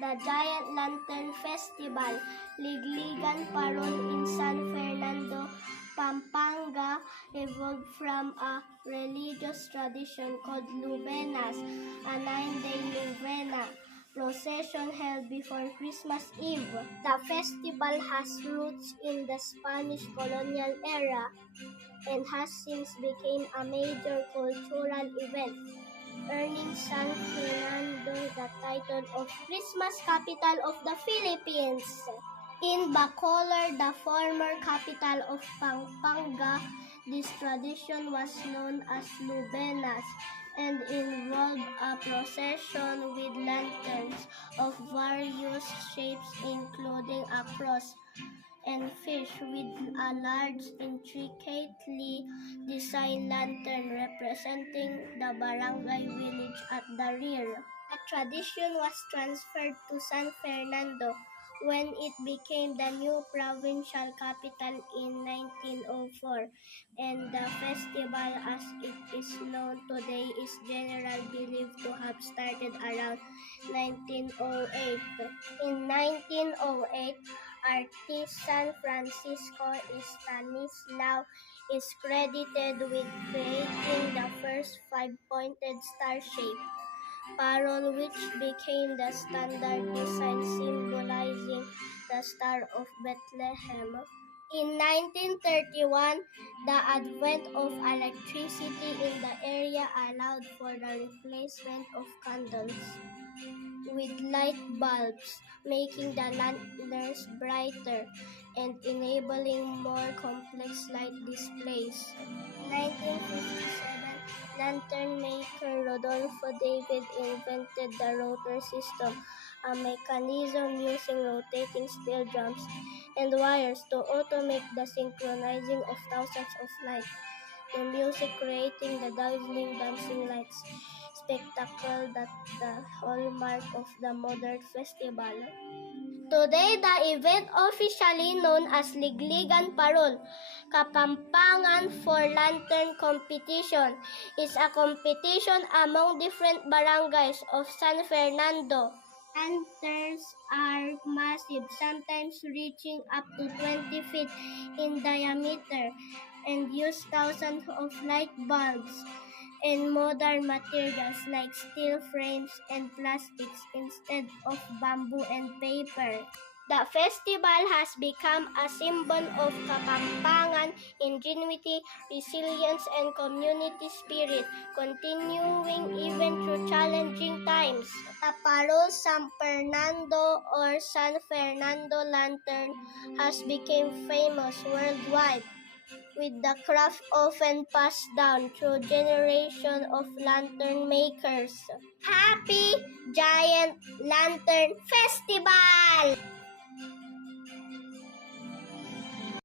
The Giant Lantern Festival, Ligligan Parol in San Fernando, Pampanga, evolved from a religious tradition called Lubenas, a 9-day Lubena procession held before Christmas Eve. The festival has roots in the Spanish colonial era and has since become a major cultural event, earning San Fernando the title of Christmas capital of the Philippines. In Bacolor, the former capital of Pampanga, this tradition was known as Lubenas and involved a procession with lanterns of various shapes including a cross and fish with a large intricately designed lantern representing the barangay village at the rear. The tradition was transferred to San Fernando when it became the new provincial capital in 1904, and the festival as it is known today is generally believed to have started around 1908. In 1908, artist San Francisco Stanislao is credited with creating the first five-pointed star-shaped parol, which became the standard design symbolizing the Star of Bethlehem. In 1931, the advent of electricity in the area allowed for the replacement of candles with light bulbs, making the lanterns brighter and enabling more complex light displays. In 1957, lantern maker Rodolfo David invented the rotor system, a mechanism using rotating steel drums and wires to automate the synchronizing of thousands of lights. The music creating the dazzling dancing lights spectacle that the hallmark of the modern festival. Today, the event officially known as Ligligan Parol, Kapampangan for Lantern Competition, is a competition among different barangays of San Fernando. Lanterns are massive, sometimes reaching up to 20 feet in diameter, and use thousands of light bulbs and modern materials like steel frames and plastics instead of bamboo and paper. The festival has become a symbol of Kapampangan ingenuity, resilience, and community spirit, continuing even through challenging times. The Parol San Fernando or San Fernando Lantern has become famous worldwide, with the craft often passed down through generations of lantern makers. Happy Giant Lantern Festival!